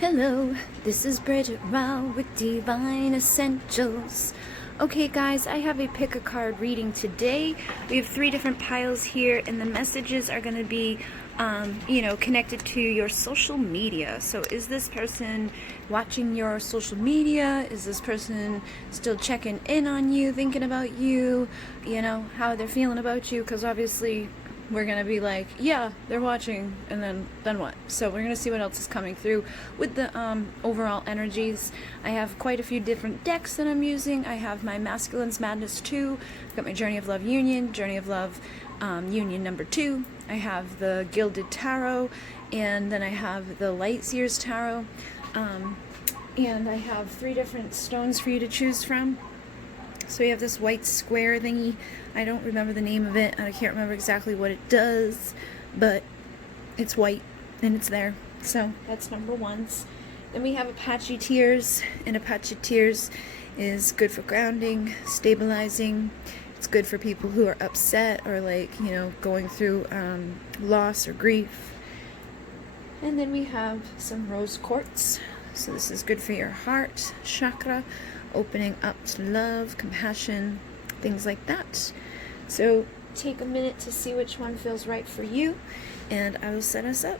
Hello, this is Bridget with Divine Essentials. Okay guys, I have a pick a card reading today. We have 3 different piles here and the messages are going to be connected to your social media. So is this person watching your social media? Is this person still checking in on you, thinking about you, how they're feeling about you? Because obviously we're going to be like, yeah, they're watching, and then what? So we're going to see what else is coming through with the overall energies. I have quite a few different decks that I'm using. I have my Masculine's Madness 2. I've got my Journey of Love Union, Journey of Love Union number 2. I have the Gilded Tarot, and then I have the Light Seers Tarot. And I have 3 different stones for you to choose from. So we have this white square thingy. I don't remember the name of it. I can't remember exactly what it does, but it's white and it's there. So that's number 1. Then we have Apache Tears, and Apache Tears is good for grounding, stabilizing. It's good for people who are upset or going through loss or grief. And then we have some rose quartz. So this is good for your heart chakra, opening up to love, compassion, things like that. So take a minute to see which one feels right for you, and I will set us up.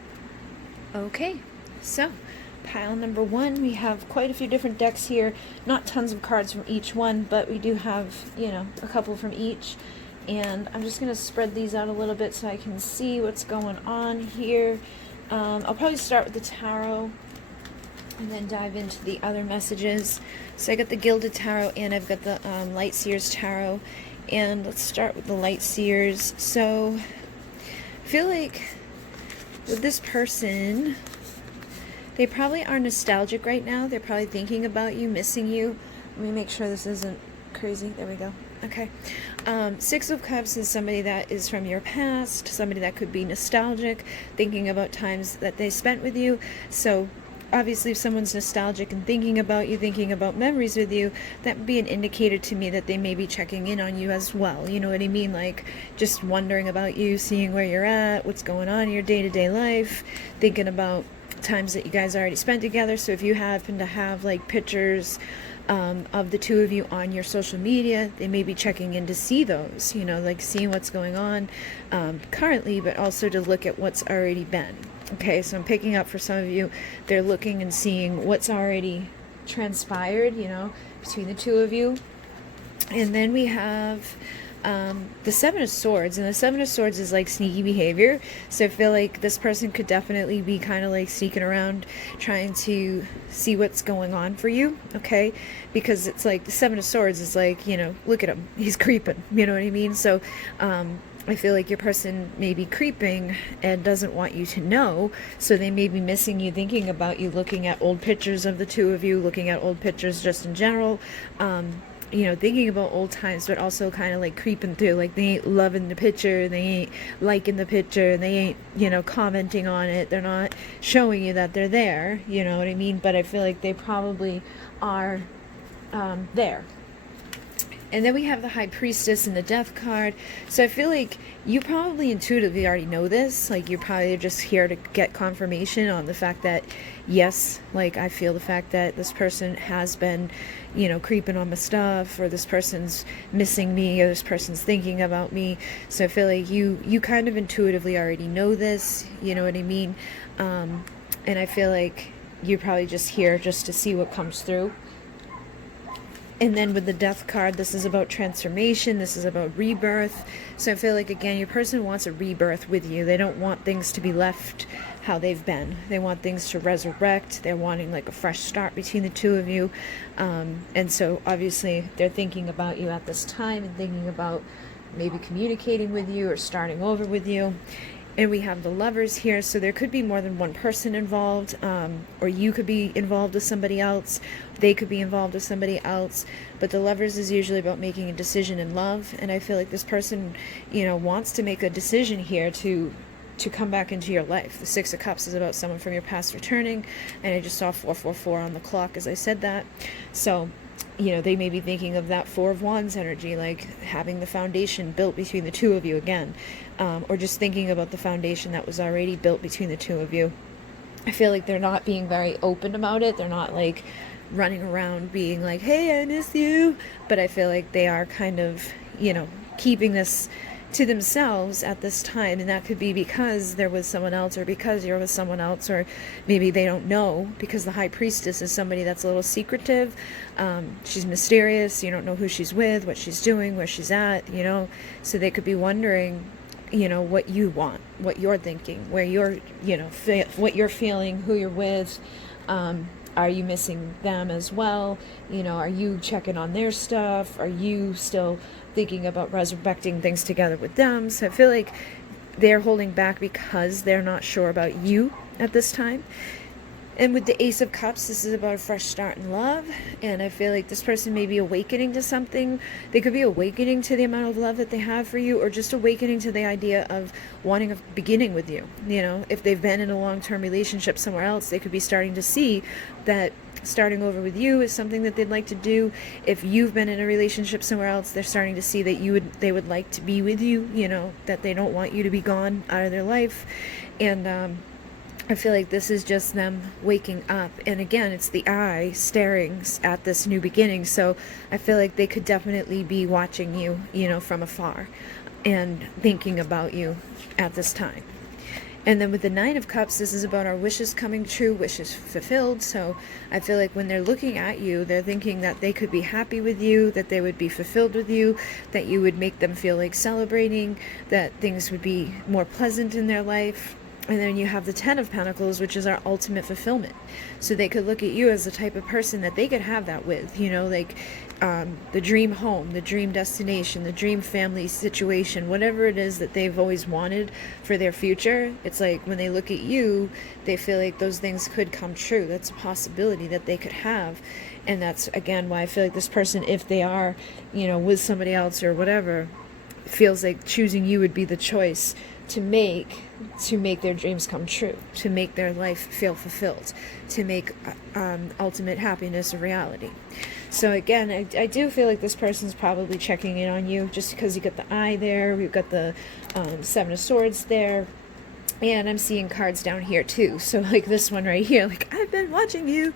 Okay, so pile number 1, we have quite a few different decks here. Not tons of cards from each one, but we do have, a couple from each. And I'm just going to spread these out a little bit so I can see what's going on here. I'll probably start with the tarot and then dive into the other messages. So I got the Gilded Tarot and I've got the Light Seers Tarot. And let's start with the Light Seers. So I feel like with this person, they probably are nostalgic right now. They're probably thinking about you, missing you. Let me make sure this isn't crazy. There we go. Okay. 6 of Cups is somebody that is from your past, somebody that could be nostalgic, thinking about times that they spent with you. So obviously if someone's nostalgic and thinking about you, thinking about memories with you, that would be an indicator to me that they may be checking in on you as well. You know what I mean? Like just wondering about you, seeing where you're at, what's going on in your day-to-day life, thinking about times that you guys already spent together. So if you happen to have like pictures of the 2 of you on your social media, they may be checking in to see those, like seeing what's going on currently, but also to look at what's already been. Okay, so I'm picking up for some of you, they're looking and seeing what's already transpired, between the 2 of you. And then we have the 7 of Swords, and the 7 of Swords is like sneaky behavior. So I feel like this person could definitely be kind of like sneaking around, trying to see what's going on for you, okay? Because it's like the 7 of Swords is like, look at him, he's creeping, you know what I mean? So I feel like your person may be creeping and doesn't want you to know, so they may be missing you, thinking about you, looking at old pictures of the 2 of you, looking at old pictures just in general, thinking about old times, but also kind of like creeping through, like they ain't loving the picture, they ain't liking the picture, they ain't, commenting on it, they're not showing you that they're there, you know what I mean? But I feel like they probably are there. And then we have the High Priestess and the Death card. So I feel like you probably intuitively already know this. Like you're probably just here to get confirmation on the fact that, yes, like I feel the fact that this person has been, creeping on my stuff, or this person's missing me, or this person's thinking about me. So I feel like you kind of intuitively already know this, you know what I mean? And I feel like you're probably just here just to see what comes through. And then with the Death card, this is about transformation. This is about rebirth. So I feel like, again, your person wants a rebirth with you. They don't want things to be left how they've been. They want things to resurrect. They're wanting like a fresh start between the 2 of you. And so obviously they're thinking about you at this time and thinking about maybe communicating with you or starting over with you. And we have the Lovers here, so there could be more than one person involved, or you could be involved with somebody else, they could be involved with somebody else, but the Lovers is usually about making a decision in love, and I feel like this person, wants to make a decision here to come back into your life. The 6 of Cups is about someone from your past returning, and I just saw 444 on the clock as I said that, so they may be thinking of that 4 of Wands energy, like having the foundation built between the 2 of you again, or just thinking about the foundation that was already built between the 2 of you. I feel like they're not being very open about it. They're not like running around being like, hey, I miss you. But I feel like they are kind of, keeping this to themselves at this time. And that could be because they're with someone else, or because you're with someone else, or maybe they don't know, because the high priestess is somebody that's a little secretive. She's mysterious. You don't know who she's with, what she's doing, where she's at, so they could be wondering, what you want, what you're thinking, where you're, what you're feeling, who you're with. Are you missing them as well? Are you checking on their stuff? Are you still thinking about resurrecting things together with them? So I feel like they're holding back because they're not sure about you at this time. And with the Ace of Cups, this is about a fresh start in love. And I feel like this person may be awakening to something. They could be awakening to the amount of love that they have for you, or just awakening to the idea of wanting a beginning with you. If they've been in a long-term relationship somewhere else, they could be starting to see that starting over with you is something that they'd like to do. If you've been in a relationship somewhere else, they're starting to see that they would like to be with you, that they don't want you to be gone out of their life. And, I feel like this is just them waking up. And again, it's the eye staring at this new beginning. So I feel like they could definitely be watching you, from afar and thinking about you at this time. And then with the Nine of Cups, this is about our wishes coming true, wishes fulfilled. So I feel like when they're looking at you, they're thinking that they could be happy with you, that they would be fulfilled with you, that you would make them feel like celebrating, that things would be more pleasant in their life. And then you have the Ten of Pentacles, which is our ultimate fulfillment. So they could look at you as the type of person that they could have that with, the dream home, the dream destination, the dream family situation, whatever it is that they've always wanted for their future. It's like when they look at you, they feel like those things could come true. That's a possibility that they could have. And that's, again, why I feel like this person, if they are, with somebody else or whatever, feels like choosing you would be the choice to make their dreams come true, to make their life feel fulfilled, to make ultimate happiness a reality. So again, I do feel like this person's probably checking in on you, just because you got the eye there, we've got the Seven of Swords there, and I'm seeing cards down here too. So like this one right here, like I've been watching you,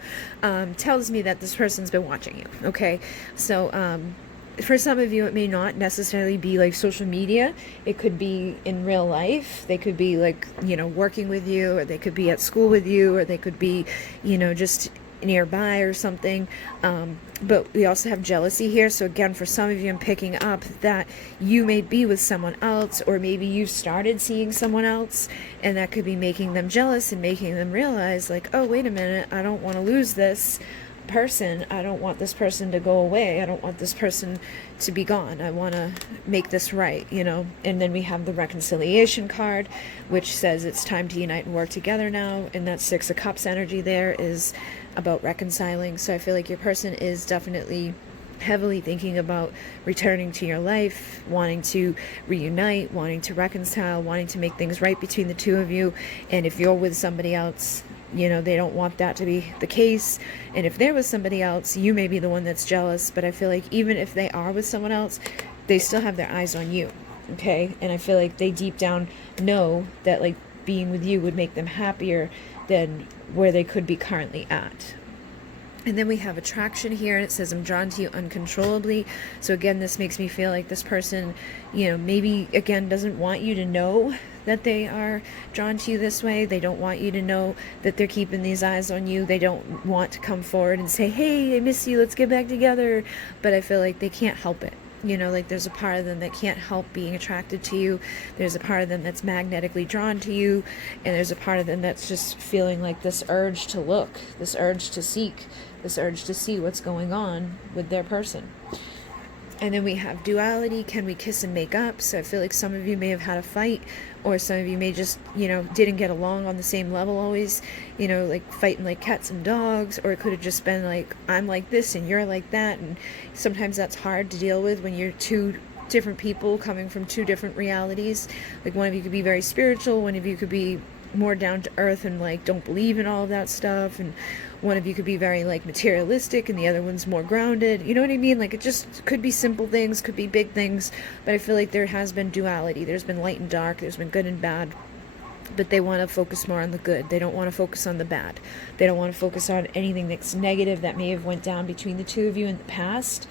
tells me that this person's been watching you. Okay, so for some of you, it may not necessarily be like social media. It could be in real life. They could be like, working with you, or they could be at school with you, or they could be, just nearby or something. But we also have jealousy here. So again, for some of you, I'm picking up that you may be with someone else, or maybe you've started seeing someone else, and that could be making them jealous and making them realize like, oh, wait a minute, I don't want to lose this person. I don't want this person to go away. I don't want this person to be gone. I want to make this right, And then we have the reconciliation card, which says it's time to unite and work together now. And that Six of Cups energy there is about reconciling. So I feel like your person is definitely heavily thinking about returning to your life, wanting to reunite, wanting to reconcile, wanting to make things right between the two of you. And if you're with somebody else, they don't want that to be the case. And if they're with somebody else, you may be the one that's jealous. But I feel like even if they are with someone else, they still have their eyes on you. Okay? And I feel like they deep down know that like being with you would make them happier than where they could be currently at. And then we have attraction here, and it says, I'm drawn to you uncontrollably. So again, this makes me feel like this person, maybe, again, doesn't want you to know that they are drawn to you this way. They don't want you to know that they're keeping these eyes on you. They don't want to come forward and say, hey, I miss you, let's get back together. But I feel like they can't help it. Like there's a part of them that can't help being attracted to you. There's a part of them that's magnetically drawn to you. And there's a part of them that's just feeling like this urge to look, this urge to seek, this urge to see what's going on with their person. And then we have duality. Can we kiss and make up? So I feel like some of you may have had a fight, or some of you may just, didn't get along on the same level always, like fighting like cats and dogs, or it could have just been like, I'm like this and you're like that. And sometimes that's hard to deal with when you're two different people coming from two different realities. Like one of you could be very spiritual, one of you could be more down to earth and like don't believe in all of that stuff, and one of you could be very like materialistic and the other one's more grounded. You know what I mean? Like it just could be simple things, could be big things, but I feel like there has been duality. There's been light and dark, there's been good and bad. but they want to focus more on the good. They don't want to focus on the bad. They don't want to focus on anything that's negative that may have went down between the two of you in the past.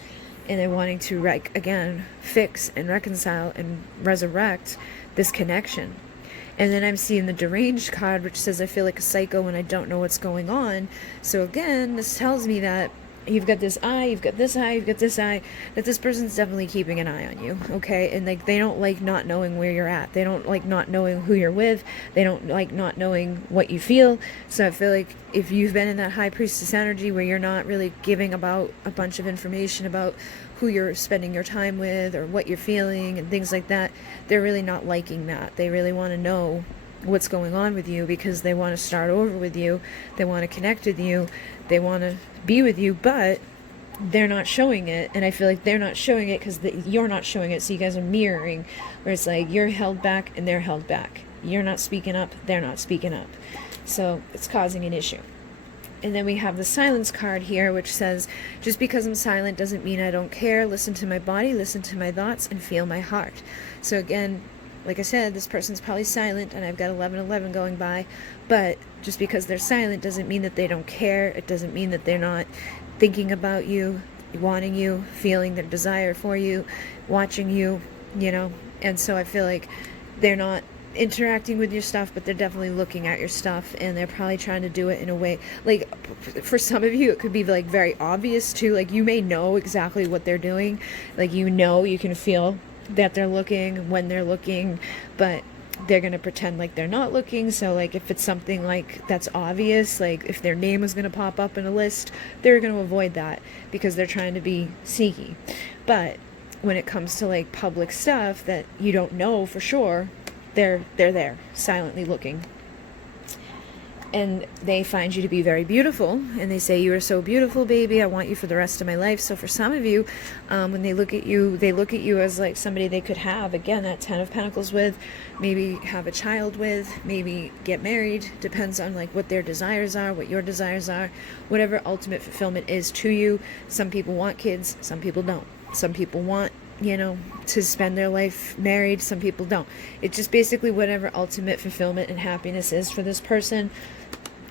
And they're wanting to, again, fix and reconcile and resurrect this connection. And then I'm seeing the deranged card, which says I feel like a psycho and I don't know what's going on. So again, this tells me that you've got this eye, you've got this eye, you've got this eye, that this person's definitely keeping an eye on you, okay? And like, they don't like not knowing where you're at. They don't like not knowing who you're with. They don't like not knowing what you feel. So I feel like if you've been in that high priestess energy where you're not really giving about a bunch of information about who you're spending your time with or what you're feeling and things like that, they're really not liking that. They really want to know what's going on with you because they want to start over with you. They want to connect with you. They want to be with you, but they're not showing it. And I feel like they're not showing it because you're not showing it. So you guys are mirroring, where it's like you're held back and they're held back. You're not speaking up, they're not speaking up. So it's causing an issue. And then we have the silence card here, which says, just because I'm silent doesn't mean I don't care. Listen to my body, listen to my thoughts, and feel my heart. So again, like I said, this person's probably silent, and I've got 1111 going by, but just because they're silent doesn't mean that they don't care. It doesn't mean that they're not thinking about you, wanting you, feeling their desire for you, watching you, and so I feel like they're not interacting with your stuff, but they're definitely looking at your stuff, and they're probably trying to do it in a way, like, for some of you it could be like very obvious too, like you may know exactly what they're doing, like you can feel that they're looking when they're looking, but they're going to pretend like they're not looking. So like if it's something like that's obvious, like if their name is going to pop up in a list, they're going to avoid that because they're trying to be sneaky. But when it comes to like public stuff that you don't know for sure, they're there silently looking, and they find you to be very beautiful, and they say, you are so beautiful, baby, I want you for the rest of my life. So for some of you, when they look at you as like somebody they could have, again, that 10 of Pentacles with, maybe have a child with, maybe get married, depends on like what their desires are, what your desires are, whatever ultimate fulfillment is to you. Some people want kids, some people don't. Some people want to spend their life married, some people don't. It's just basically whatever ultimate fulfillment and happiness is for this person,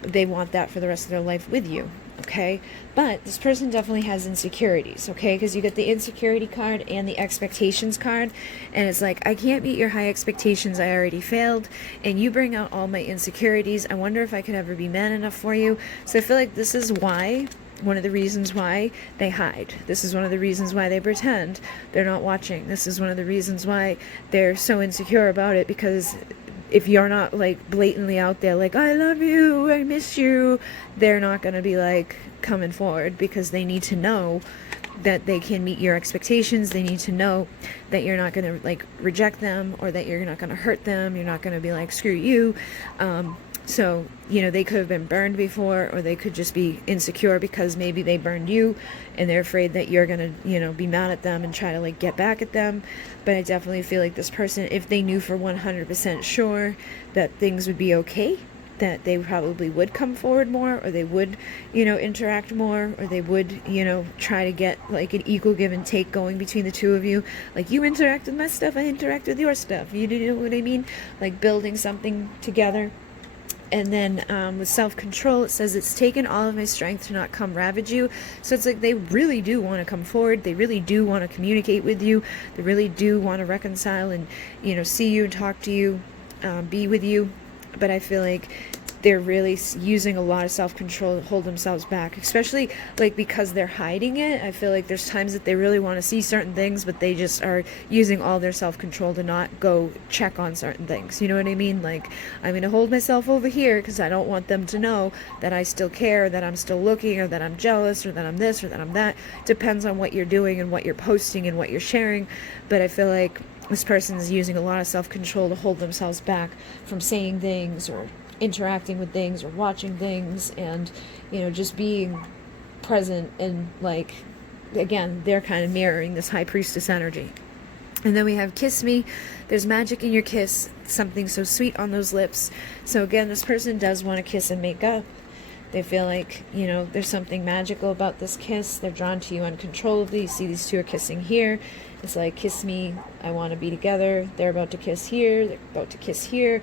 they want that for the rest of their life with you, okay? But this person definitely has insecurities, okay? Because you get the insecurity card and the expectations card, and it's like, I can't meet your high expectations, I already failed, and you bring out all my insecurities. I wonder if I could ever be man enough for you. So I feel like this is one of the reasons why they hide. This is one of the reasons why they pretend they're not watching. This is one of the reasons why they're so insecure about it, because if you're not like blatantly out there like, I love you, I miss you, they're not going to be like coming forward, because they need to know that they can meet your expectations. They need to know that you're not going to like reject them, or that you're not going to hurt them. You're not going to be like, screw you. So, they could have been burned before, or they could just be insecure because maybe they burned you and they're afraid that you're going to, be mad at them and try to like get back at them. But I definitely feel like this person, if they knew for 100% sure that things would be okay, that they probably would come forward more, or they would, interact more, or they would, try to get like an equal give and take going between the two of you. Like, you interact with my stuff, I interact with your stuff. You know what I mean? Like building something together. And then with self-control, it says, it's taken all of my strength to not come ravage you. So it's like they really do want to come forward. They really do want to communicate with you. They really do want to reconcile and, see you and talk to you, be with you. But I feel like they're really using a lot of self-control to hold themselves back, especially like because they're hiding it. I feel like there's times that they really want to see certain things, but they just are using all their self-control to not go check on certain things. You know what I mean? Like, I'm going to hold myself over here because I don't want them to know that I still care, that I'm still looking, or that I'm jealous, or that I'm this, or that I'm that. Depends on what you're doing and what you're posting and what you're sharing. But I feel like this person is using a lot of self-control to hold themselves back from saying things, or interacting with things, or watching things, and just being present. And like, again, they're kind of mirroring this high priestess energy. And then we have kiss me. There's magic in your kiss, something so sweet on those lips. So again, this person does want to kiss and make up. They feel like, there's something magical about this kiss. They're drawn to you uncontrollably. You see these two are kissing here. It's like, kiss me, I want to be together. They're about to kiss here. They're about to kiss here.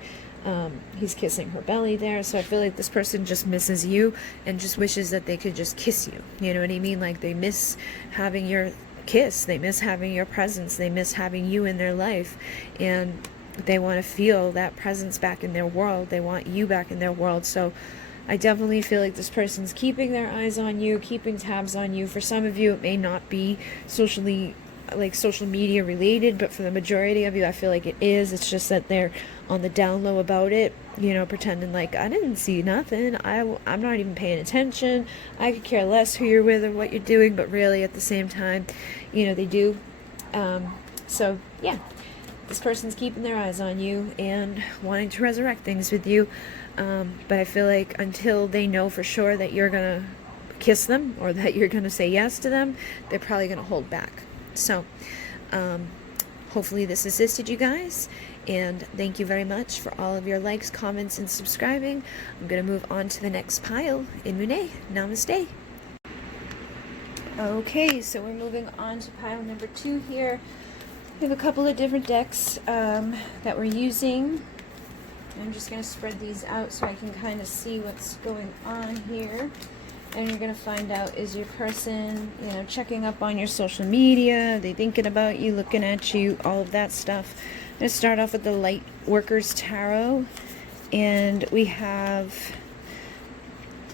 He's kissing her belly there. So I feel like this person just misses you and just wishes that they could just kiss you. You know what I mean? Like they miss having your kiss. They miss having your presence. They miss having you in their life. And they want to feel that presence back in their world. They want you back in their world. So I definitely feel like this person's keeping their eyes on you, keeping tabs on you. For some of you, it may not be social media related, but for the majority of you, I feel like it is. It's just that they're on the down low about it, you know, pretending like, I didn't see nothing. I'm not even paying attention. I could care less who you're with or what you're doing, but really at the same time, you know, they do. So yeah, this person's keeping their eyes on you and wanting to resurrect things with you. But I feel like until they know for sure that you're going to kiss them or that you're going to say yes to them, they're probably going to hold back. So hopefully this assisted you guys, and thank you very much for all of your likes, comments, and subscribing. I'm going to move on to the next pile in Mune. Namaste. Okay, so we're moving on to pile number 2 here. We have a couple of different decks that we're using. I'm just going to spread these out so I can kind of see what's going on here. And you're going to find out, is your person, you know, checking up on your social media? Are they thinking about you, looking at you, all of that stuff? I'm going to start off with the Light Workers Tarot. And we have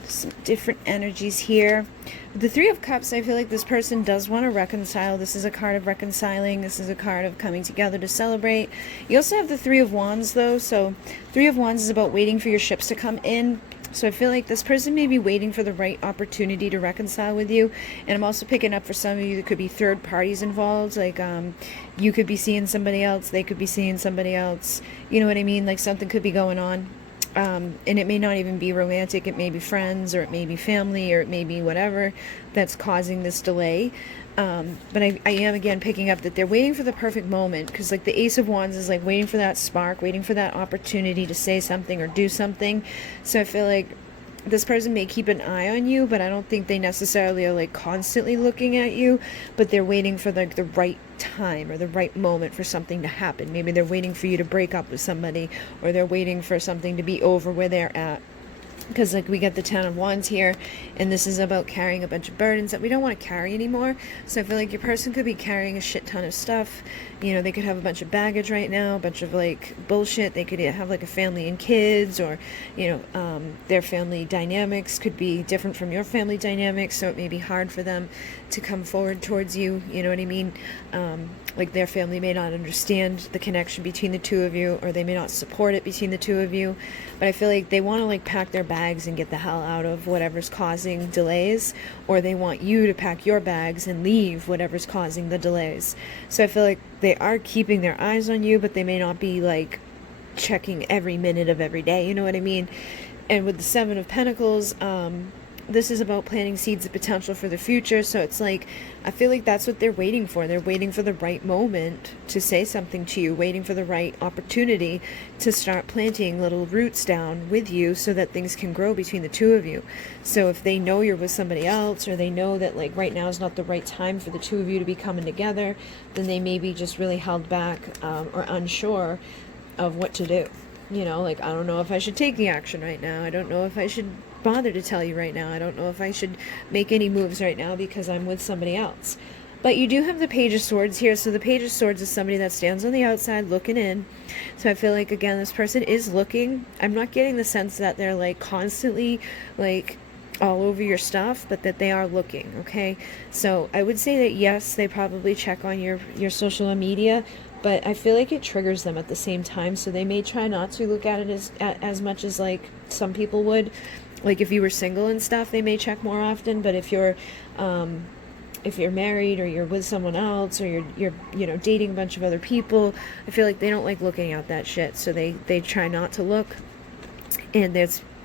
some different energies here. The Three of Cups, I feel like this person does want to reconcile. This is a card of reconciling. This is a card of coming together to celebrate. You also have the Three of Wands, though. So Three of Wands is about waiting for your ships to come in. So I feel like this person may be waiting for the right opportunity to reconcile with you. And I'm also picking up for some of you, there could be third parties involved. Like you could be seeing somebody else. They could be seeing somebody else. You know what I mean? Like something could be going on. And it may not even be romantic. It may be friends, or it may be family, or it may be whatever that's causing this delay. But I am again picking up that they're waiting for the perfect moment, because like the Ace of Wands is like waiting for that spark, waiting for that opportunity to say something or do something. So I feel like this person may keep an eye on you, but I don't think they necessarily are like constantly looking at you, but they're waiting for like the right time or the right moment for something to happen. Maybe they're waiting for you to break up with somebody, or they're waiting for something to be over where they're at. Because like we got the Ten of Wands here, and this is about carrying a bunch of burdens that we don't want to carry anymore. So I feel like your person could be carrying a shit ton of stuff. You know, they could have a bunch of baggage right now, a bunch of like bullshit. They could have like a family and kids, or you know, their family dynamics could be different from your family dynamics, so it may be hard for them to come forward towards you. You know what I mean? Like their family may not understand the connection between the two of you, or they may not support it between the two of you. But I feel like they want to like pack their bags and get the hell out of whatever's causing delays, or they want you to pack your bags and leave whatever's causing the delays. So I feel like they are keeping their eyes on you, but they may not be like checking every minute of every day. You know what I mean? And with the Seven of Pentacles, this is about planting seeds of potential for the future. So it's like, I feel like that's what they're waiting for. They're waiting for the right moment to say something to you, waiting for the right opportunity to start planting little roots down with you so that things can grow between the two of you. So if they know you're with somebody else, or they know that like right now is not the right time for the two of you to be coming together, then they may be just really held back or unsure of what to do. You know, like, I don't know if I should take the action right now. I don't know if I should bother to tell you right now. I don't know if I should make any moves right now because I'm with somebody else. But you do have the Page of Swords here. So the Page of Swords is somebody that stands on the outside looking in. So I feel like, again, this person is looking. I'm not getting the sense that they're like constantly like all over your stuff, but that they are looking. Okay, so I would say that yes, they probably check on your social media, but I feel like it triggers them at the same time, so they may try not to look at it as much as like some people would. Like if you were single and stuff, they may check more often, but if you're married, or you're with someone else, or you're you know, dating a bunch of other people, I feel like they don't like looking at that shit, so they try not to look. And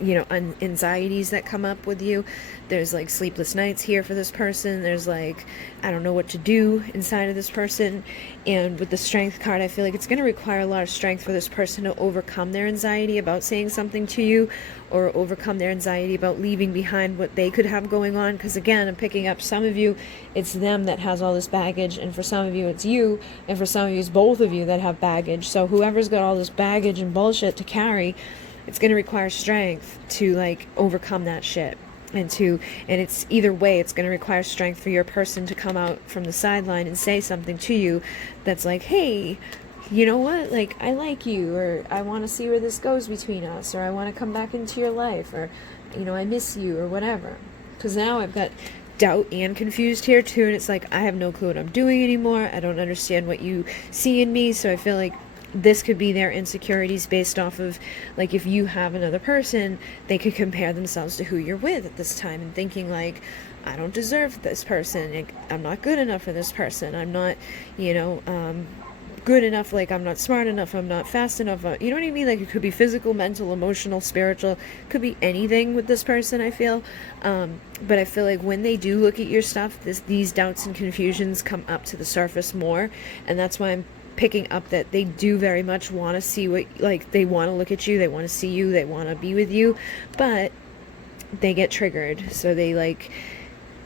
you know, anxieties that come up with you. There's like sleepless nights here for this person. There's like, I don't know what to do inside of this person. And with the strength card, I feel like it's going to require a lot of strength for this person to overcome their anxiety about saying something to you, or overcome their anxiety about leaving behind what they could have going on. Because again, I'm picking up some of you, it's them that has all this baggage, and for some of you it's you, and for some of you it's both of you that have baggage. So whoever's got all this baggage and bullshit to carry, it's going to require strength to like overcome that shit. And it's either way, it's going to require strength for your person to come out from the sideline and say something to you that's like, hey, you know what, like, I like you, or I want to see where this goes between us, or I want to come back into your life, or, you know, I miss you, or whatever. Because now I've got doubt and confused here too, and it's like, I have no clue what I'm doing anymore. I don't understand what you see in me. So I feel like this could be their insecurities based off of, like, if you have another person, they could compare themselves to who you're with at this time and thinking like, I don't deserve this person, like, I'm not good enough for this person, I'm not, you know, good enough, like, I'm not smart enough, I'm not fast enough, you know what I mean? Like, it could be physical, mental, emotional, spiritual, could be anything with this person, I feel. But I feel like when they do look at your stuff, these doubts and confusions come up to the surface more, and that's why I'm picking up that they do very much want to see what, like, they want to look at you, they want to see you, they want to be with you, but they get triggered, so they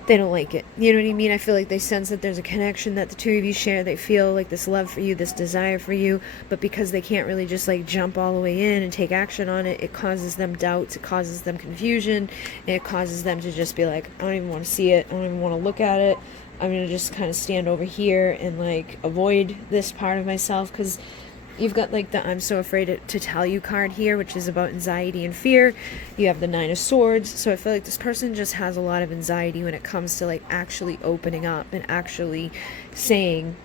don't like it, you know what I mean? I feel like they sense that there's a connection that the two of you share, they feel like this love for you, this desire for you, but because they can't really just like jump all the way in and take action on it, it causes them doubts, it causes them confusion, and it causes them to just be like, I don't even want to see it, I don't even want to look at it, I'm going to just kind of stand over here and like avoid this part of myself. Because you've got like the I'm so afraid to tell you card here, which is about anxiety and fear. You have the Nine of Swords. So I feel like this person just has a lot of anxiety when it comes to like actually opening up and actually saying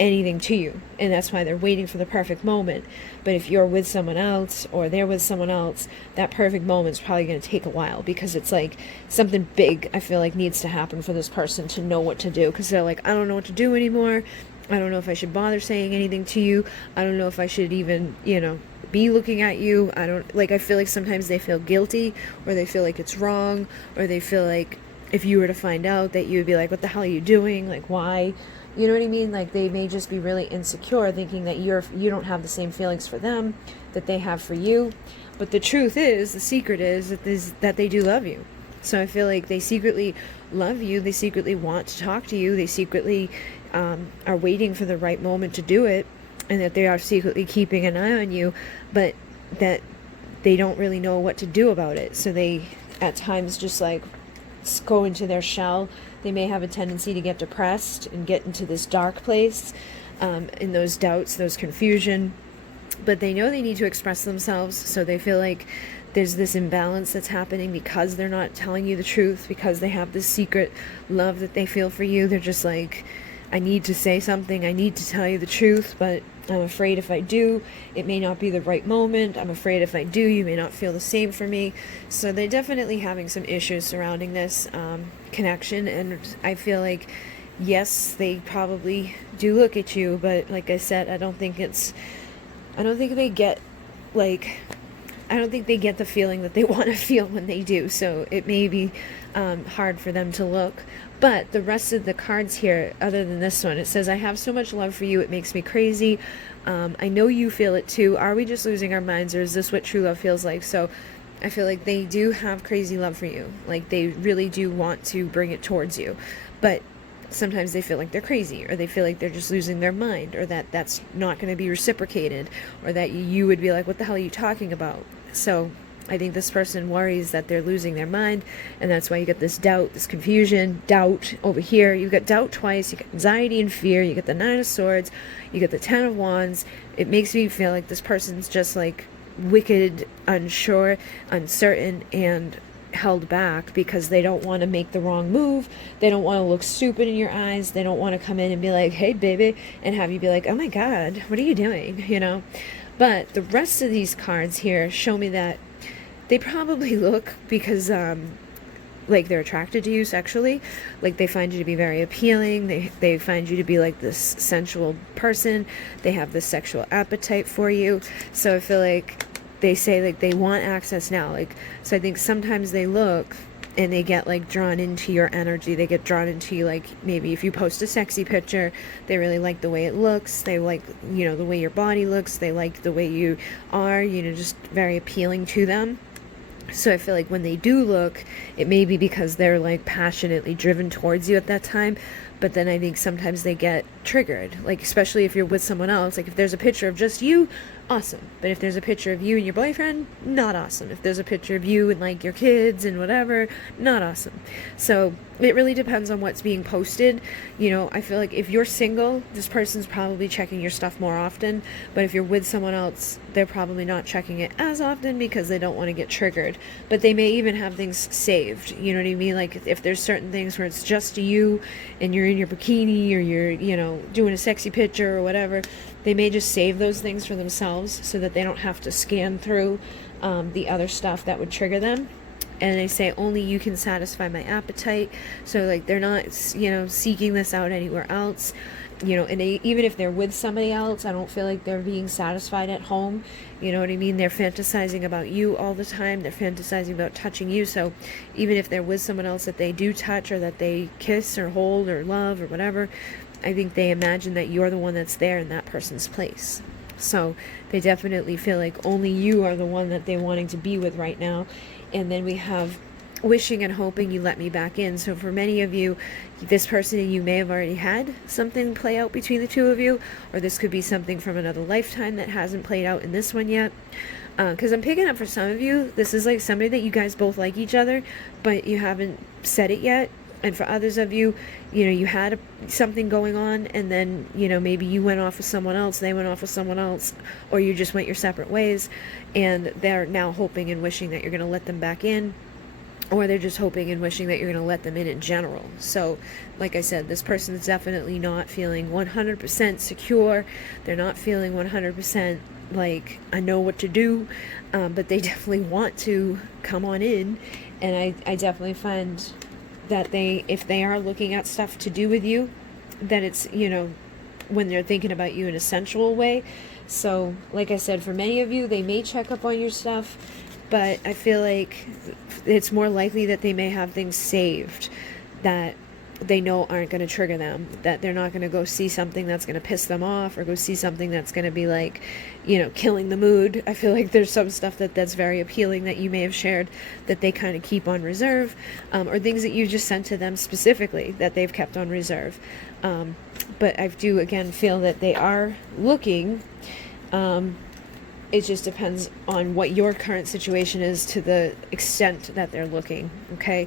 anything to you, and that's why they're waiting for the perfect moment. But if you're with someone else or they're with someone else, that perfect moment's probably going to take a while, because it's like something big I feel like needs to happen for this person to know what to do, because they're like, I don't know what to do anymore, I don't know if I should bother saying anything to you, I don't know if I should even, you know, be looking at you, I don't, like, I feel like sometimes they feel guilty, or they feel like it's wrong, or they feel like if you were to find out, that you would be like, what the hell are you doing, like, why? You know what I mean? Like, they may just be really insecure, thinking that you don't have the same feelings for them that they have for you. But the truth is, the secret is that they do love you. So I feel like they secretly love you. They secretly want to talk to you. They secretly are waiting for the right moment to do it, and that they are secretly keeping an eye on you, but that they don't really know what to do about it. So they, at times, just like go into their shell. They may have a tendency to get depressed and get into this dark place, in those doubts, those confusion, but they know they need to express themselves, so they feel like there's this imbalance that's happening because they're not telling you the truth, because they have this secret love that they feel for you. They're just like, I need to say something, I need to tell you the truth, but I'm afraid if I do, it may not be the right moment. I'm afraid if I do, you may not feel the same for me. So they're definitely having some issues surrounding this connection, and I feel like, yes, they probably do look at you, but like I said, I don't think they get the feeling that they want to feel when they do. So it may be hard for them to look. But the rest of the cards here, other than this one, it says, I have so much love for you, it makes me crazy. I know you feel it too. Are we just losing our minds, or is this what true love feels like? So I feel like they do have crazy love for you. Like, they really do want to bring it towards you. But sometimes they feel like they're crazy, or they feel like they're just losing their mind, or that that's not going to be reciprocated, or that you would be like, what the hell are you talking about? So I think this person worries that they're losing their mind, and that's why you get this doubt, this confusion, doubt over here. You got doubt twice, you got anxiety and fear, you get the Nine of Swords, you get the Ten of Wands. It makes me feel like this person's just like wicked, unsure, uncertain, and held back because they don't want to make the wrong move. They don't want to look stupid in your eyes. They don't want to come in and be like, hey baby, and have you be like, oh my god, what are you doing, you know? But the rest of these cards here show me that they probably look because like they're attracted to you sexually, like they find you to be very appealing, they find you to be like this sensual person, they have this sexual appetite for you. So I feel like they say like they want access now. Like, so I think sometimes they look and they get like drawn into your energy. They get drawn into you, like maybe if you post a sexy picture, they really like the way it looks. They like, you know, the way your body looks. They like the way you are, you know, just very appealing to them. So I feel like when they do look, it may be because they're like passionately driven towards you at that time. But then I think sometimes they get triggered, like especially if you're with someone else. Like if there's a picture of just you, awesome. But if there's a picture of you and your boyfriend, not awesome. If there's a picture of you and like your kids and whatever, not awesome. So it really depends on what's being posted. You know, I feel like if you're single, this person's probably checking your stuff more often. But if you're with someone else, they're probably not checking it as often because they don't want to get triggered. But they may even have things saved. You know what I mean? Like if there's certain things where it's just you and you're in your bikini or you're, you know, doing a sexy picture or whatever, they may just save those things for themselves so that they don't have to scan through the other stuff that would trigger them. And they say only you can satisfy my appetite. So like they're not, you know, seeking this out anywhere else. You know, and even if they're with somebody else, I don't feel like they're being satisfied at home. You know what I mean? They're fantasizing about you all the time. They're fantasizing about touching you. So even if they're with someone else that they do touch or that they kiss or hold or love or whatever, I think they imagine that you're the one that's there in that person's place. So they definitely feel like only you are the one that they're wanting to be with right now. And then we have wishing and hoping you let me back in. So for many of you, this person and you may have already had something play out between the two of you, or this could be something from another lifetime that hasn't played out in this one yet. Because I'm picking up for some of you, this is like somebody that you guys both like each other, but you haven't said it yet. And for others of you, you know, you had something going on, and then, you know, maybe you went off with someone else, they went off with someone else, or you just went your separate ways, and they're now hoping and wishing that you're going to let them back in, or they're just hoping and wishing that you're going to let them in general. So, like I said, this person is definitely not feeling 100% secure. They're not feeling 100% like, I know what to do, but they definitely want to come on in, and I definitely find that if they are looking at stuff to do with you, that it's, you know, when they're thinking about you in a sensual way. So, like I said, for many of you, they may check up on your stuff, but I feel like it's more likely that they may have things saved that they know aren't going to trigger them, that they're not going to go see something that's going to piss them off or go see something that's going to be like, you know, killing the mood. I feel like there's some stuff that's very appealing that you may have shared that they kind of keep on reserve, or things that you just sent to them specifically that they've kept on reserve. But I do, again, feel that they are looking. It just depends on what your current situation is to the extent that they're looking, okay?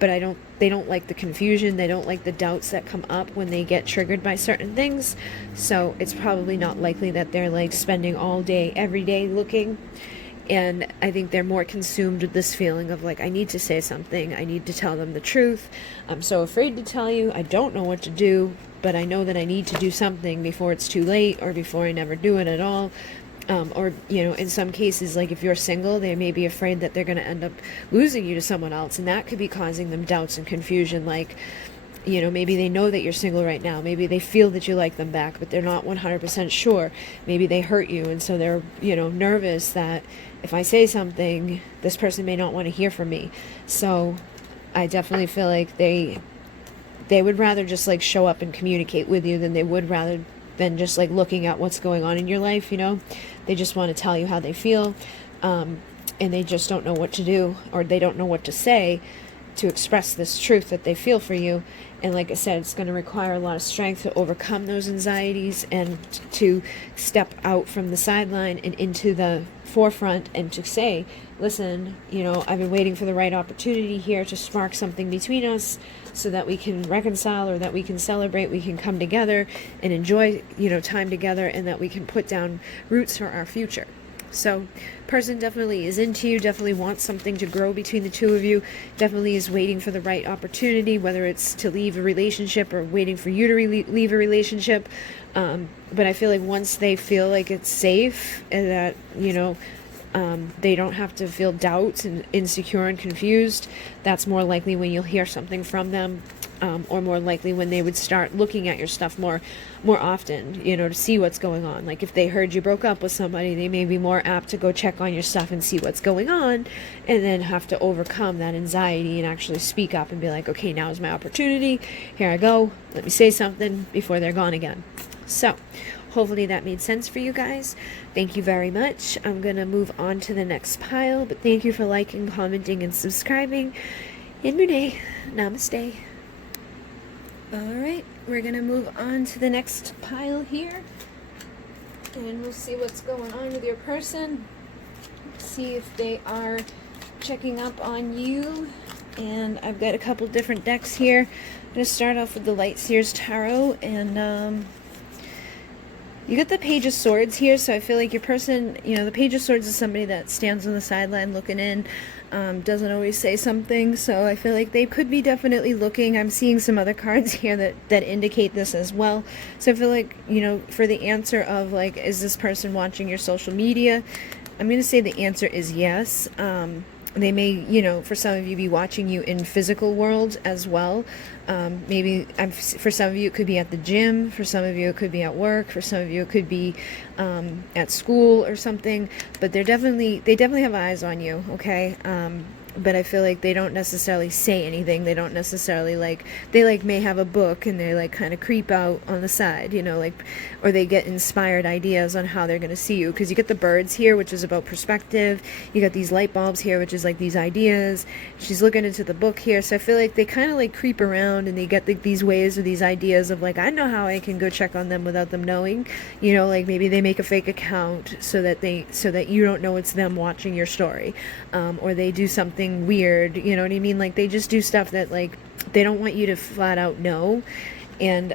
But they don't like the confusion, they don't like the doubts that come up when they get triggered by certain things. So it's probably not likely that they're like spending all day, every day looking. And I think they're more consumed with this feeling of like, I need to say something, I need to tell them the truth. I'm so afraid to tell you, I don't know what to do, but I know that I need to do something before it's too late or before I never do it at all. Or, you know, in some cases, like if you're single, they may be afraid that they're going to end up losing you to someone else, and that could be causing them doubts and confusion. Like, you know, maybe they know that you're single right now, maybe they feel that you like them back, but they're not 100% sure. Maybe they hurt you, and so they're, you know, nervous that if I say something, this person may not want to hear from me. So I definitely feel like they would rather just like show up and communicate with you than just like looking at what's going on in your life. You know, they just want to tell you how they feel, and they just don't know what to do, or they don't know what to say to express this truth that they feel for you. And like I said, it's going to require a lot of strength to overcome those anxieties and to step out from the sideline and into the forefront and to say, listen, you know, I've been waiting for the right opportunity here to spark something between us so that we can reconcile, or that we can celebrate, we can come together and enjoy, you know, time together, and that we can put down roots for our future. So person definitely is into you, definitely wants something to grow between the two of you, definitely is waiting for the right opportunity, whether it's to leave a relationship or waiting for you to leave a relationship. But I feel like once they feel like it's safe and that, you know, They don't have to feel doubt and insecure and confused. That's more likely when you'll hear something from them, or more likely when they would start looking at your stuff more often, you know, to see what's going on. Like if they heard you broke up with somebody, they may be more apt to go check on your stuff and see what's going on, and then have to overcome that anxiety and actually speak up and be like, okay, now is my opportunity. Here I go. Let me say something before they're gone again. So hopefully that made sense for you guys. Thank you very much. I'm going to move on to the next pile, but thank you for liking, commenting, and subscribing. In Mune, namaste. Alright, we're going to move on to the next pile here. And we'll see what's going on with your person. See if they are checking up on you. And I've got a couple different decks here. I'm going to start off with the Light Seers Tarot, and you get the Page of Swords here, so I feel like your person, you know, the Page of Swords is somebody that stands on the sideline looking in, doesn't always say something, so I feel like they could be definitely looking. I'm seeing some other cards here that indicate this as well. So I feel like, you know, for the answer of, like, is this person watching your social media? I'm going to say the answer is yes. They may, you know, for some of you, be watching you in physical world as well. Maybe for some of you it could be at the gym, for some of you it could be at work, for some of you it could be at school or something. But they definitely have eyes on you, okay? But I feel like they don't necessarily say anything. They don't necessarily, like, they, like, may have a book and they, like, kind of creep out on the side, you know, like, or they get inspired ideas on how they're going to see you. Because you get the birds here, which is about perspective. You got these light bulbs here, which is, like, these ideas. She's looking into the book here. So I feel like they kind of, like, creep around and they get, like, these ways or these ideas of, like, I know how I can go check on them without them knowing. You know, like, maybe they make a fake account so that you don't know it's them watching your story. Or they do something weird, you know what I mean? Like, they just do stuff that, like, they don't want you to flat out know. And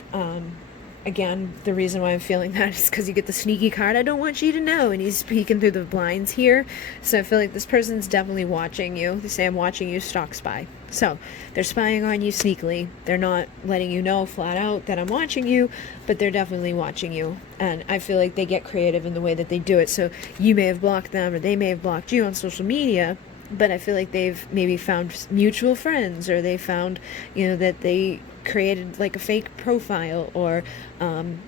again, the reason why I'm feeling that is because you get the sneaky card, I don't want you to know, and he's peeking through the blinds here. So I feel like this person's definitely watching you. They say, I'm watching you, stalk spy. So they're spying on you sneakily. They're not letting you know flat out that I'm watching you, but they're definitely watching you. And I feel like they get creative in the way that they do it. So you may have blocked them, or they may have blocked you on social media, but I feel like they've maybe found mutual friends, or they found, you know, that they created, like, a fake profile, or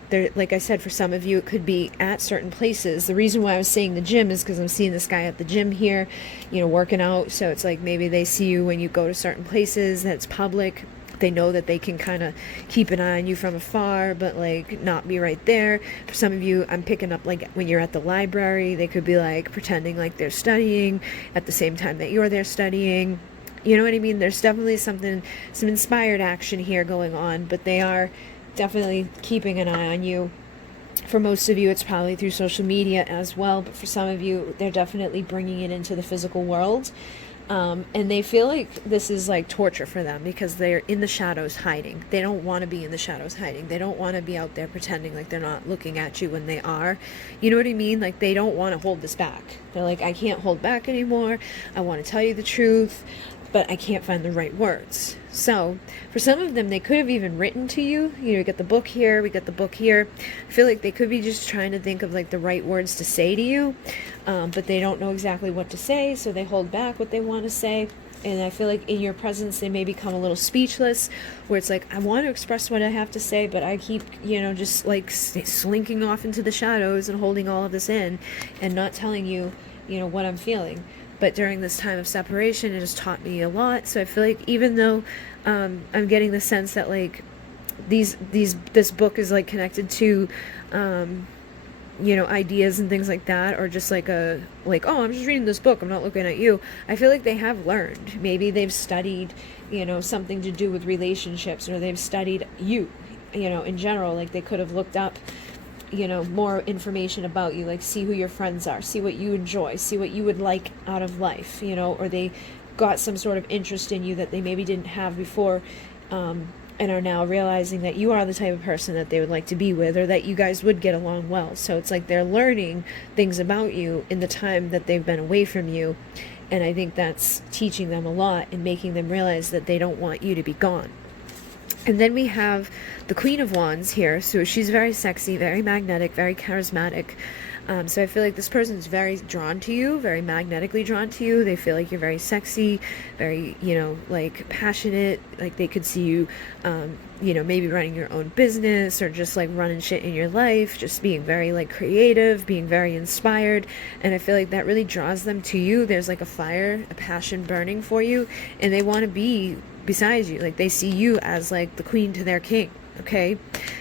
they're, like I said, for some of you it could be at certain places. The reason why I was saying the gym is because I'm seeing this guy at the gym here, you know, working out. So it's like maybe they see you when you go to certain places that's public. They know that they can kind of keep an eye on you from afar, but, like, not be right there. For some of you, I'm picking up, like, when you're at the library, they could be, like, pretending like they're studying at the same time that you're there studying. You know what I mean? There's definitely some inspired action here going on, but they are definitely keeping an eye on you. For most of you, it's probably through social media as well, but for some of you, they're definitely bringing it into the physical world. And they feel like this is, like, torture for them because they're in the shadows hiding. They don't want to be in the shadows hiding. They don't want to be out there pretending like they're not looking at you when they are. You know what I mean? Like, they don't want to hold this back. They're like, I can't hold back anymore. I want to tell you the truth, but I can't find the right words. So for some of them, they could have even written to you. You know, we got the book here, we got the book here. I feel like they could be just trying to think of, like, the right words to say to you, but they don't know exactly what to say, so they hold back what they want to say. And I feel like in your presence, they may become a little speechless, where it's like, I want to express what I have to say, but I keep, you know, just, like, slinking off into the shadows and holding all of this in and not telling you, you know, what I'm feeling. But during this time of separation, it has taught me a lot. So I feel like even though I'm getting the sense that, like, this book is, like, connected to, you know, ideas and things like that, or just like oh, I'm just reading this book, I'm not looking at you. I feel like they have learned. Maybe they've studied, you know, something to do with relationships, or they've studied you, you know, in general. Like, they could have looked up, you know, more information about you, like, see who your friends are, see what you enjoy, see what you would like out of life, you know, or they got some sort of interest in you that they maybe didn't have before, and are now realizing that you are the type of person that they would like to be with, or that you guys would get along well. So it's like they're learning things about you in the time that they've been away from you, and I think that's teaching them a lot and making them realize that they don't want you to be gone. And then we have the Queen of Wands here. So she's very sexy, very magnetic, very charismatic. So I feel like this person is very drawn to you, very magnetically drawn to you. They feel like you're very sexy, very, you know, like passionate. Like they could see you, you know, maybe running your own business or just like running shit in your life, just being very like creative, being very inspired. And I feel like that really draws them to you. There's like a fire, a passion burning for you, and they want to be beside you. Like they see you as like the queen to their king. Okay,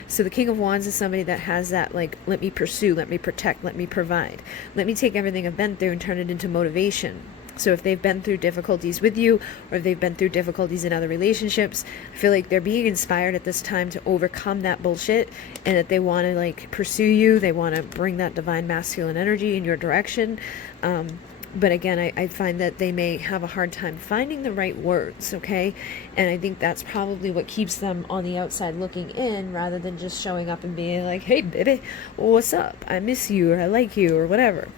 so the King of Wands is somebody that has that, like, let me pursue, let me protect, let me provide, let me take everything I've been through and turn it into motivation. So if they've been through difficulties with you, or if they've been through difficulties in other relationships, I feel like they're being inspired at this time to overcome that bullshit, and that they want to like pursue you. They want to bring that divine masculine energy in your direction. But again, I find that they may have a hard time finding the right words, okay? And I think that's probably what keeps them on the outside looking in, rather than just showing up and being like, hey, baby, what's up? I miss you, or I like you, or whatever.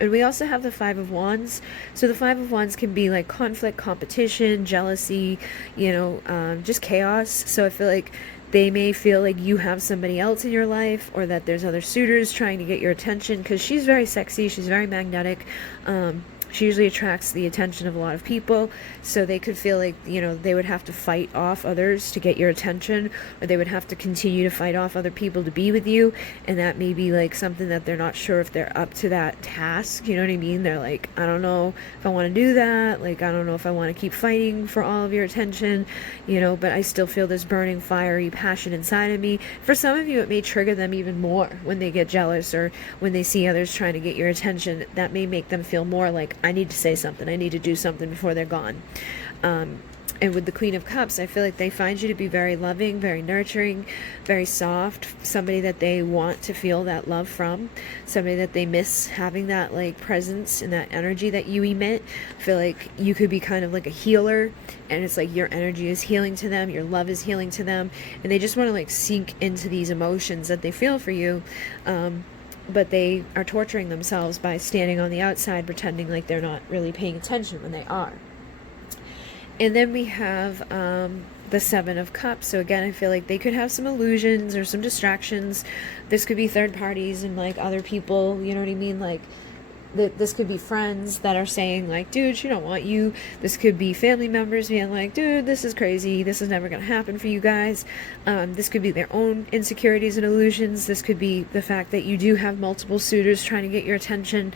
And we also have the Five of Wands. So the Five of Wands can be like conflict, competition, jealousy, you know, just chaos. So I feel like they may feel like you have somebody else in your life, or that there's other suitors trying to get your attention, because she's very sexy, she's very magnetic. She usually attracts the attention of a lot of people, so they could feel like, you know, they would have to fight off others to get your attention, or they would have to continue to fight off other people to be with you, and that may be like something that they're not sure if they're up to that task, you know what I mean? They're like, I don't know if I want to do that, like, I don't know if I want to keep fighting for all of your attention, you know, but I still feel this burning, fiery passion inside of me. For some of you, it may trigger them even more when they get jealous, or when they see others trying to get your attention. That may make them feel more like, I need to say something, I need to do something before they're gone. And with the Queen of Cups, I feel like they find you to be very loving, very nurturing, very soft, somebody that they want to feel that love from, somebody that they miss having that like presence and that energy that you emit. I feel like you could be kind of like a healer, and it's like your energy is healing to them, your love is healing to them, and they just want to like sink into these emotions that they feel for you. But they are torturing themselves by standing on the outside, pretending like they're not really paying attention when they are. And then we have the Seven of Cups. So again, I feel like they could have some illusions or some distractions. This could be third parties and like other people, you know what I mean? Like this could be friends that are saying like, dude, she don't want you. This could be family members being like, dude, this is crazy, this is never going to happen for you guys. This could be their own insecurities and illusions. This could be the fact that you do have multiple suitors trying to get your attention.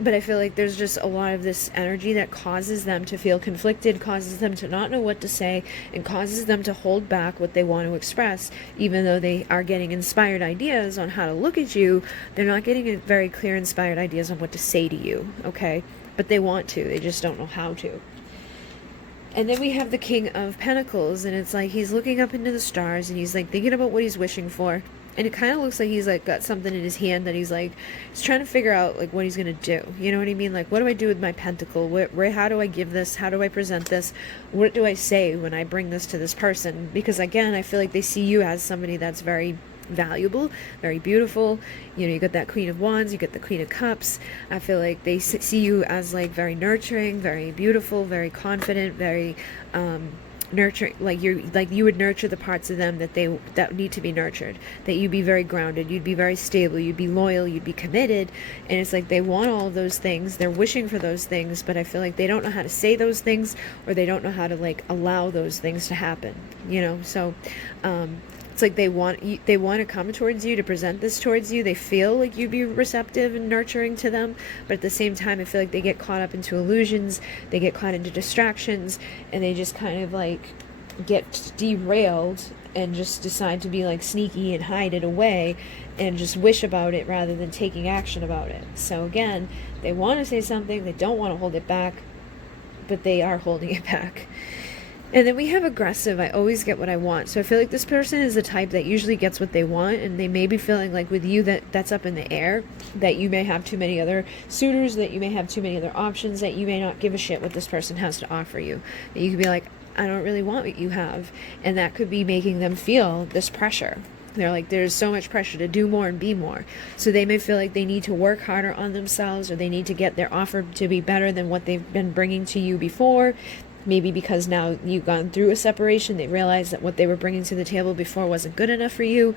But I feel like there's just a lot of this energy that causes them to feel conflicted, causes them to not know what to say, and causes them to hold back what they want to express. Even though they are getting inspired ideas on how to look at you, they're not getting very clear inspired ideas on what to say to you, okay? But they want to, they just don't know how to. And then we have the King of Pentacles, and it's like he's looking up into the stars, and he's like thinking about what he's wishing for. And it kind of looks like he's like got something in his hand that he's trying to figure out like what he's gonna do. You know what I mean? Like, what do I do with my pentacle? Where how do I give this? How do I present this? What do I say when I bring this to this person? Because again, I feel like they see you as somebody that's very valuable, very beautiful. You know, you got that Queen of Wands, you get the Queen of Cups. I feel like they see you as like very nurturing, very beautiful, very confident, very nurturing, like you would nurture the parts of them that need to be nurtured, that you'd be very grounded, you'd be very stable, you'd be loyal, you'd be committed. And it's like they want all of those things, they're wishing for those things, but I feel like they don't know how to say those things, or they don't know how to like allow those things to happen, you know. So it's like they want to come towards you, to present this towards you. They feel like you'd be receptive and nurturing to them, but at the same time, I feel like they get caught up into illusions, they get caught into distractions, and they just kind of like get derailed and just decide to be like sneaky and hide it away and just wish about it rather than taking action about it. So again, they want to say something, they don't want to hold it back, but they are holding it back. And then we have aggressive. I always get what I want. So I feel like this person is the type that usually gets what they want, and they may be feeling like with you that's up in the air, that you may have too many other suitors, that you may have too many other options, that you may not give a shit what this person has to offer you. That you could be like, I don't really want what you have. And that could be making them feel this pressure. They're like, there's so much pressure to do more and be more. So they may feel like they need to work harder on themselves, or they need to get their offer to be better than what they've been bringing to you before. Maybe because now you've gone through a separation, they realize that what they were bringing to the table before wasn't good enough for you.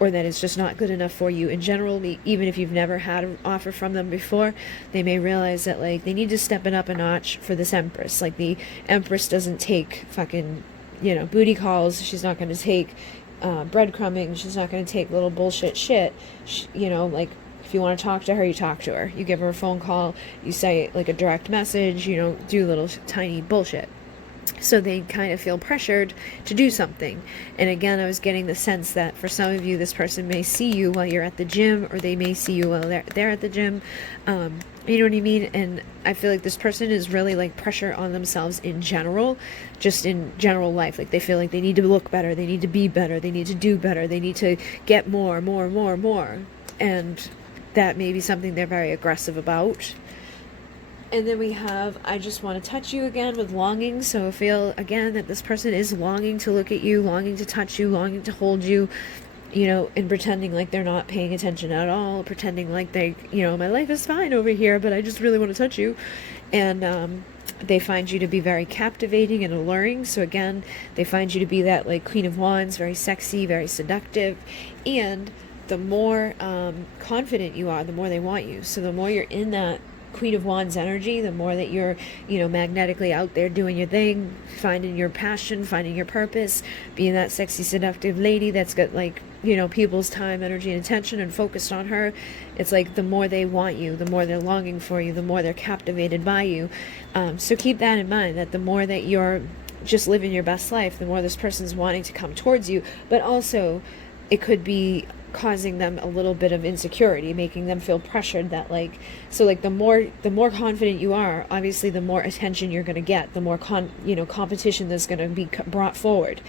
or that it's just not good enough for you in general. Even if you've never had an offer from them before, they may realize that like they need to step it up a notch for this Empress. Like the Empress doesn't take fucking, you know, booty calls. She's not going to take breadcrumbing. She's not going to take little bullshit shit. You know, like if you want to talk to her, you talk to her. You give her a phone call. You say like a direct message. You don't do little tiny bullshit. So they kind of feel pressured to do something. And again, I was getting the sense that for some of you, this person may see you while you're at the gym, or they may see you while they're at the gym. You know what I mean? And I feel like this person is really like pressure on themselves in general, just in general life. Like they feel like they need to look better, they need to be better, they need to do better, they need to get more. And that may be something they're very aggressive about. And then we have, I just want to touch you again with longing. So I feel, again, that this person is longing to look at you, longing to touch you, longing to hold you, you know, and pretending like they're not paying attention at all, pretending like they, you know, my life is fine over here, but I just really want to touch you. And they find you to be very captivating and alluring. So again, they find you to be that like Queen of Wands, very sexy, very seductive. And the more confident you are, the more they want you. So the more you're in that Queen of Wands energy, the more that you're, you know, magnetically out there doing your thing, finding your passion, finding your purpose, being that sexy, seductive lady that's got like, you know, people's time, energy, and attention and focused on her. It's like the more they want you, the more they're longing for you, the more they're captivated by you. So keep that in mind, that the more that you're just living your best life, the more this person's wanting to come towards you. But also it could be causing them a little bit of insecurity, making them feel pressured that like, so like the more confident you are, obviously the more attention you're going to get, the more competition that's going to be brought forward,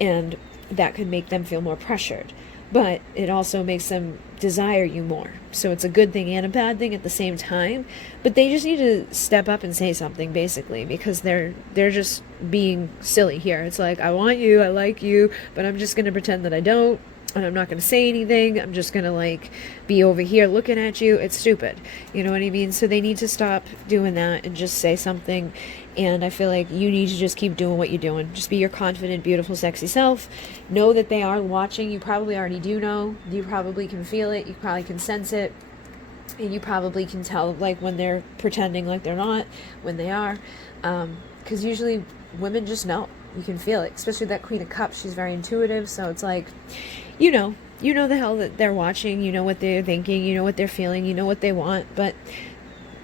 and that could make them feel more pressured. But it also makes them desire you more. So it's a good thing and a bad thing at the same time. But they just need to step up and say something, basically, because they're just being silly here. It's like, I want you, I like you, but I'm just going to pretend that I don't. And I'm not going to say anything. I'm just going to like be over here looking at you. It's stupid. You know what I mean? So they need to stop doing that and just say something. And I feel like you need to just keep doing what you're doing. Just be your confident, beautiful, sexy self. Know that they are watching. You probably already do know. You probably can feel it. You probably can sense it. And you probably can tell like when they're pretending like they're not, when they are. Because usually women just know. You can feel it, especially that Queen of Cups. She's very intuitive, so it's like, you know the hell that they're watching, you know what they're thinking, you know what they're feeling, you know what they want, but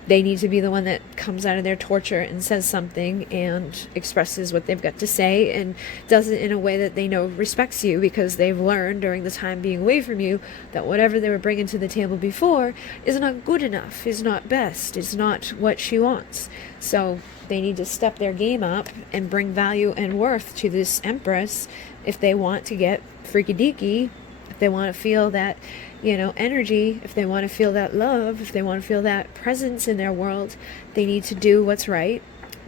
they need to be the one that comes out of their torture and says something and expresses what they've got to say, and does it in a way that they know respects you, because they've learned during the time being away from you that whatever they were bringing to the table before is not good enough, is not best, is not what she wants. So they need to step their game up and bring value and worth to this Empress if they want to get freaky deaky, if they want to feel that, you know, energy, if they want to feel that love, if they want to feel that presence in their world. They need to do what's right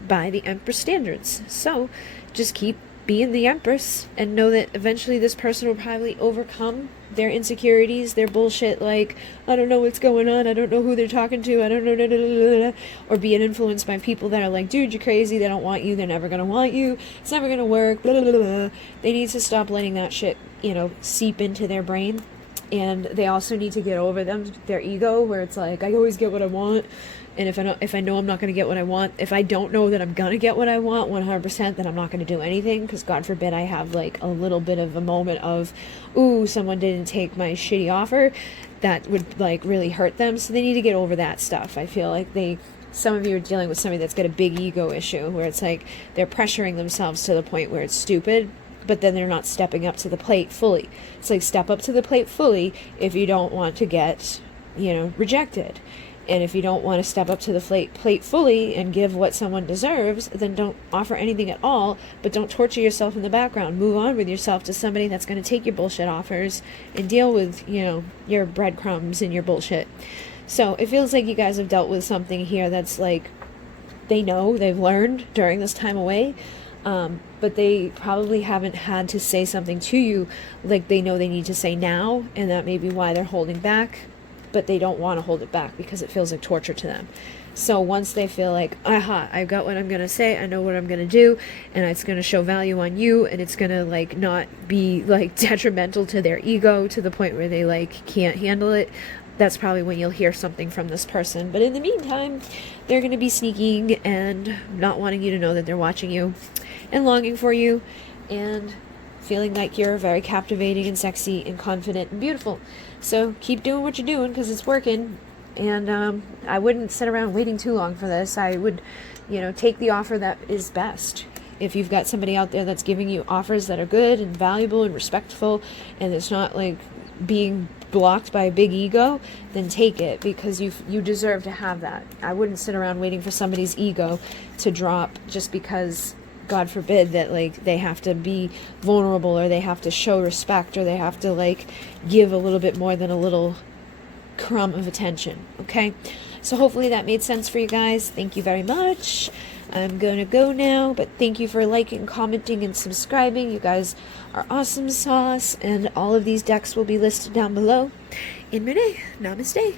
by the Empress standards. So just keep being the Empress and know that eventually this person will probably overcome their insecurities, their bullshit, like, I don't know what's going on, I don't know who they're talking to, I don't know, blah, blah, blah, blah, or being influenced by people that are like, dude, you're crazy, they don't want you, they're never going to want you, it's never going to work, blah, blah, blah, blah. They need to stop letting that shit, you know, seep into their brain. And they also need to get over their ego, where it's like, I always get what I want. And if I know I'm not going to get what I want, if I don't know that I'm going to get what I want 100%, then I'm not going to do anything. Because God forbid I have like a little bit of a moment of, ooh, someone didn't take my shitty offer. That would like really hurt them. So they need to get over that stuff. I feel like some of you are dealing with somebody that's got a big ego issue, where it's like they're pressuring themselves to the point where it's stupid, but then they're not stepping up to the plate fully. It's like, step up to the plate fully if you don't want to get, you know, rejected. And if you don't want to step up to the plate fully and give what someone deserves, then don't offer anything at all, but don't torture yourself in the background. Move on with yourself to somebody that's going to take your bullshit offers and deal with, you know, your breadcrumbs and your bullshit. So it feels like you guys have dealt with something here that's like, they know, they've learned during this time away, but they probably haven't had to say something to you like they know they need to say now, and that may be why they're holding back. but they don't want to hold it back because it feels like torture to them. So once they feel like, aha, I've got what I'm going to say, I know what I'm going to do, and it's going to show value on you, and it's going to, like, not be, like, detrimental to their ego to the point where they, like, can't handle it, that's probably when you'll hear something from this person. But in the meantime, they're going to be sneaking and not wanting you to know that they're watching you and longing for you and feeling like you're very captivating and sexy and confident and beautiful. So keep doing what you're doing because it's working. And I wouldn't sit around waiting too long for this. I would, take the offer that is best. If you've got somebody out there that's giving you offers that are good and valuable and respectful, and it's not like being blocked by a big ego, then take it, because you deserve to have that. I wouldn't sit around waiting for somebody's ego to drop just because, God forbid, that like they have to be vulnerable or they have to show respect or they have to like give a little bit more than a little crumb of attention. Okay, so hopefully that made sense for you guys. Thank you very much. I'm gonna go now, but thank you for liking, commenting, and subscribing. You guys are awesome sauce, and all of these decks will be listed down below. In Renee, namaste.